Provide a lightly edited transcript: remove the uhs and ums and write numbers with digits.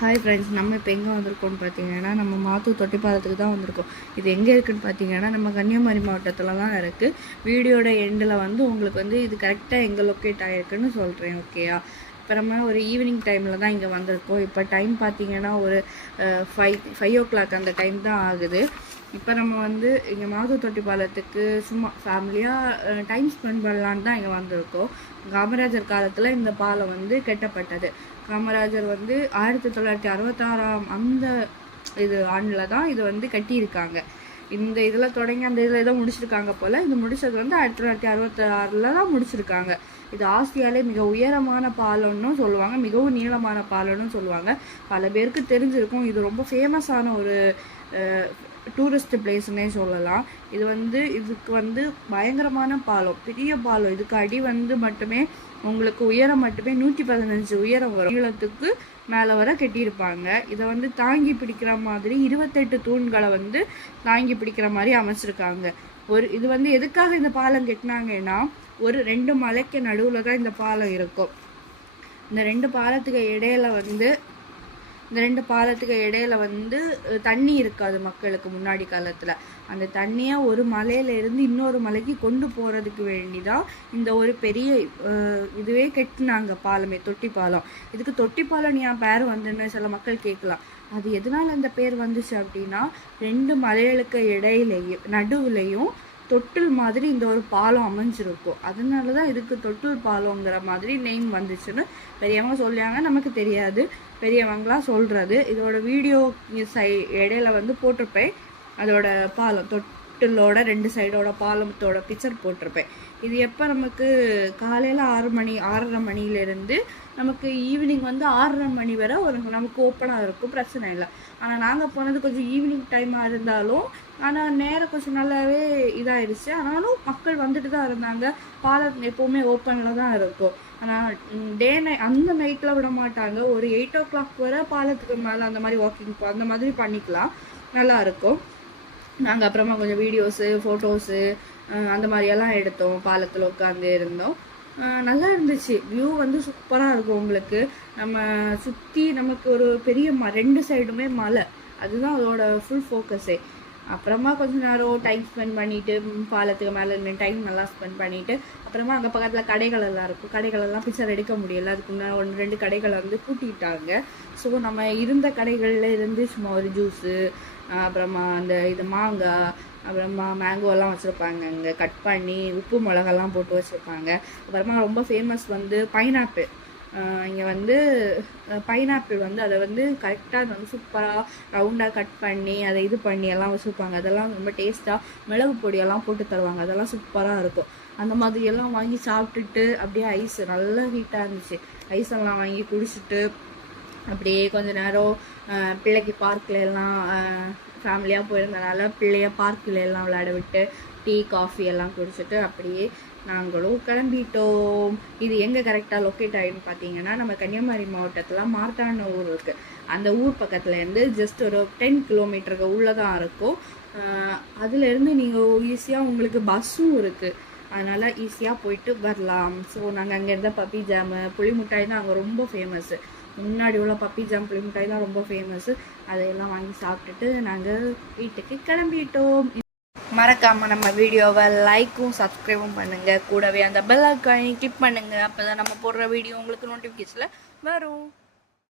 Hi friends, நம்ம இப்போ எங்கே வந்திருக்கோம்னு பார்த்தீங்கன்னா நம்ம மாத்தூர் தொட்டிப்பாலத்துக்கு தான் வந்திருக்கோம். இது எங்கே இருக்குதுன்னு பார்த்தீங்கன்னா நம்ம கன்னியாகுமரி மாவட்டத்தில் தான் இருக்குது. வீடியோட எண்டில் உங்களுக்கு இது கரெக்டாக எங்கே லொக்கேட் ஆகிருக்குன்னு சொல்கிறேன். ஓகேயா? இப்போ நம்ம ஒரு ஈவினிங் டைமில் தான் இங்கே வந்திருக்கோம். இப்போ டைம் பார்த்தீங்கன்னா ஒரு 5 o'clock அந்த டைம் தான் ஆகுது. இப்போ நம்ம இங்கே மாத்தூர் தொட்டிப்பாலத்துக்கு சும்மா ஃபேமிலியாக டைம் ஸ்பெண்ட் பண்ணலான்னு தான் இங்கே வந்திருக்கோம். காமராஜர் காலத்தில் இந்த பாலம் கட்டப்பட்டது. காமராஜர் 1966 அந்த ஆண்டில் தான் இது கட்டியிருக்காங்க. இந்த இதில் தொடங்கி அந்த இதில் ஏதோ முடிச்சிருக்காங்க போல். இது முடிச்சது 1966 தான் முடிச்சிருக்காங்க. இது ஆசியாவிலே மிக உயரமான பாலம்னு சொல்லுவாங்க, மிகவும் நீளமான பாலம்னு சொல்லுவாங்க. பல பேருக்கு தெரிஞ்சிருக்கும். இது ரொம்ப ஃபேமஸான ஒரு டூரிஸ்ட் பிளேஸ்ன்னே சொல்லலாம். இது இதுக்கு பயங்கரமான பாலம், பெரிய பாலம். இதுக்கு அடி மட்டுமே உங்களுக்கு உயரம் மட்டுமே 115 உயரம் வரும். நீளத்துக்கு மேலே வர கட்டியிருப்பாங்க. இதை தாங்கி பிடிக்கிற மாதிரி 28 தூண்களை தாங்கி பிடிக்கிற மாதிரி அமைச்சிருக்காங்க. இது எதுக்காக இந்த பாலம் கட்டினாங்கன்னா, ஒரு 2 மலைக்கு நடுவில் தான் இந்த பாலம் இருக்கும். இந்த 2 பாலத்துக்கு இடையில தண்ணி இருக்காது மக்களுக்கு முன்னாடி காலத்தில். அந்த தண்ணியை ஒரு மலையிலேருந்து இன்னொரு மலைக்கு கொண்டு போகிறதுக்கு வேண்டி தான் இந்த ஒரு பெரிய இதுவே கட்டினாங்க பாலமே, தொட்டி பாலம். இதுக்கு தொட்டி பாலம் என் பேர் சில மக்கள் கேட்கலாம். அது எதனால் அந்த பேர் வந்துச்சு அப்படின்னா, 2 மலைகளுக்கு நடுவுலையும் தொட்டில் மாதிரி இந்த ஒரு பாலம் அமைஞ்சிருக்கும். அதனால தான் இதுக்கு தொட்டில் பாலங்கிற மாதிரி நேம் வந்துச்சுன்னு பெரியவங்க சொல்லியாங்க. நமக்கு தெரியாது, பெரியவங்களாம் சொல்கிறது. இதோட வீடியோ இடையில போட்டிருப்பேன். அதோட பாலம் தொட்டிலோட 2 சைடோட பாலத்தோட பிக்சர் போட்டிருப்பேன். இது எப்போ நமக்கு காலையில் 6:30 மணிலேருந்து நமக்கு ஈவினிங் 6:30 மணி வரை நமக்கு ஓப்பனாக இருக்கும், பிரச்சனை இல்லை. ஆனால் நாங்கள் போனது கொஞ்சம் ஈவினிங் டைமாக இருந்தாலும், ஆனால் நேரம் கொஞ்சம் நல்லாவே இதாகிடுச்சு. ஆனாலும் மக்கள் வந்துட்டு தான் இருந்தாங்க. பாலம் எப்போவுமே ஓப்பனில் தான் இருக்கும். ஆனால் அந்த நைட்டில் விட மாட்டாங்க. ஒரு 8 o'clock வரை பாலத்துக்கு மேலே அந்த மாதிரி வாக்கிங் அந்த மாதிரி பண்ணிக்கலாம், நல்லாயிருக்கும். நாங்கள் அப்புறமா கொஞ்சம் வீடியோஸு, ஃபோட்டோஸு அந்த மாதிரியெல்லாம் எடுத்தோம். பாலத்தில் உட்காந்து இருந்தோம். நல்லா இருந்துச்சு. வியூ சூப்பராக இருக்கும். உங்களுக்கு நம்ம சுற்றி நமக்கு ஒரு பெரிய 2 சைடுமே மலை. அதுதான் அதோட ஃபுல் ஃபோக்கஸே. அப்புறமா கொஞ்சம் நேரம் டைம் ஸ்பெண்ட் பண்ணிவிட்டு பாலத்துக்கு மேலே டைம் நல்லா ஸ்பெண்ட் பண்ணிவிட்டு அப்புறமா அங்கே பக்கத்தில் கடைகள் எல்லாம் இருக்கும். கடைகளெல்லாம் பிக்சர் எடுக்க முடியல. அதுக்கு முன்னாடி 1-2 கடைகளை பூட்டிட்டாங்க. ஸோ நம்ம இருந்த கடைகளில் இருந்து சும்மா ஒரு ஜூஸு, அப்புறமா அந்த மாங்காய், அப்புறமா மேங்கோலாம் வச்சுருப்பாங்க. அங்கே கட் பண்ணி உப்பு மிளகாலாம் போட்டு வச்சுருப்பாங்க. அப்புறமா ரொம்ப ஃபேமஸ் பைனாப்பிள். இங்கே பைனாப்பிள் அதை கரெக்டாக சூப்பராக ரவுண்டாக கட் பண்ணி அதை இது பண்ணி எல்லாம் வச்சுருப்பாங்க. அதெல்லாம் ரொம்ப டேஸ்ட்டாக மிளகு பொடியெல்லாம் போட்டு தருவாங்க. அதெல்லாம் சூப்பராக இருக்கும். அந்த மாதிரியெல்லாம் வாங்கி சாப்பிட்டுட்டு அப்படியே ஐஸ் நல்லா ஹீட்டாக இருந்துச்சு. ஐஸெல்லாம் வாங்கி குடிச்சிட்டு அப்படியே கொஞ்சம் நேரம் பிள்ளைக்கு பார்க்கில் எல்லாம் ஃபேமிலியாக போயிருந்தனால பிள்ளைய பார்க்கில் எல்லாம் விளையாட விட்டு டீ காஃபி எல்லாம் குடிச்சிட்டு அப்படியே நாங்களும் கிளம்பிட்டோம். இது எங்கே கரெக்டாக லொக்கேட் ஆகிடுன்னு பார்த்தீங்கன்னா, நம்ம கன்னியாகுமரி மாவட்டத்தில் மார்த்தாண்ட ஊர் இருக்குது. அந்த ஊர் பக்கத்துலேருந்து ஜஸ்ட் ஒரு 10 கிலோமீட்டருக்கு உள்ளே தான் இருக்கும். அதுலேருந்து நீங்கள் ஈஸியாக உங்களுக்கு பஸ்ஸும் இருக்குது. அதனால் ஈஸியாக போயிட்டு வரலாம். ஸோ நாங்கள் அங்கே இருந்த பப்பி ஜாமு, புளி மிட்டாய் தான் அங்கே ரொம்ப ஃபேமஸ்ஸு. முன்னாடி உள்ள பப்பி ஜாம், புளி மிட்டாய் தான் ரொம்ப ஃபேமஸ்ஸு. அதையெல்லாம் வாங்கி சாப்பிட்டுட்டு நாங்கள் வீட்டுக்கு கிளம்பிட்டோம். மறக்காமல் நம்ம வீடியோவை லைக்கும் சப்ஸ்கிரைபும் பண்ணுங்கள். கூடவே அந்த பெல் ஐகானை கிளிக் பண்ணுங்கள். அப்போ தான் நம்ம போடுற வீடியோ உங்களுக்கு நோட்டிஃபிகேஷனில் வரும்.